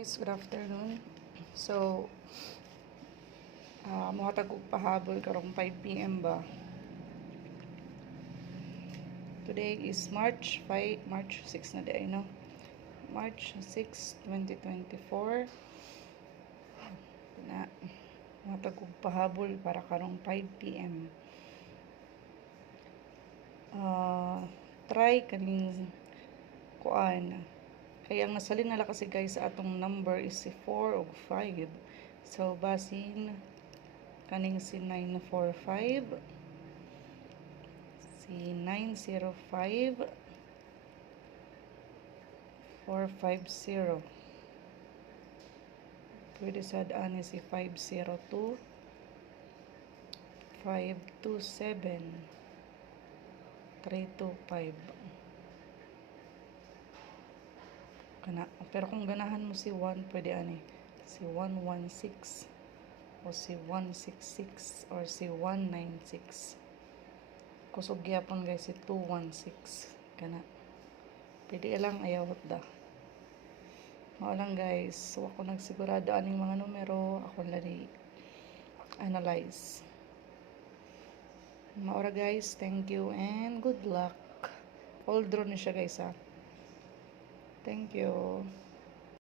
Guys, good afternoon. So, muhatag og pahabol karong 5 PM ba. Today is March 6 na day, no? March 6, 2024. Na muhatag og pahabol para karong 5 PM. Try kaning kuan. Kaya ang nasalin nala kasi guys sa atong number is si 4 o 5. So, basin kaning si 945, si 905, 450. Pwede sad ani si 502, 527, 325. Kana. Pero kung ganahan mo si 1, pwede ani. Si 116 o si 166 or si 196. Kusog gyapon guys si 216. Kana. Pwede lang ayawat da. Mao lang guys. So ako nagsigurado aning mga numero. Ako lari analyze. Maura guys. Thank you and good luck. All draw ni siya guys ha. Thank you.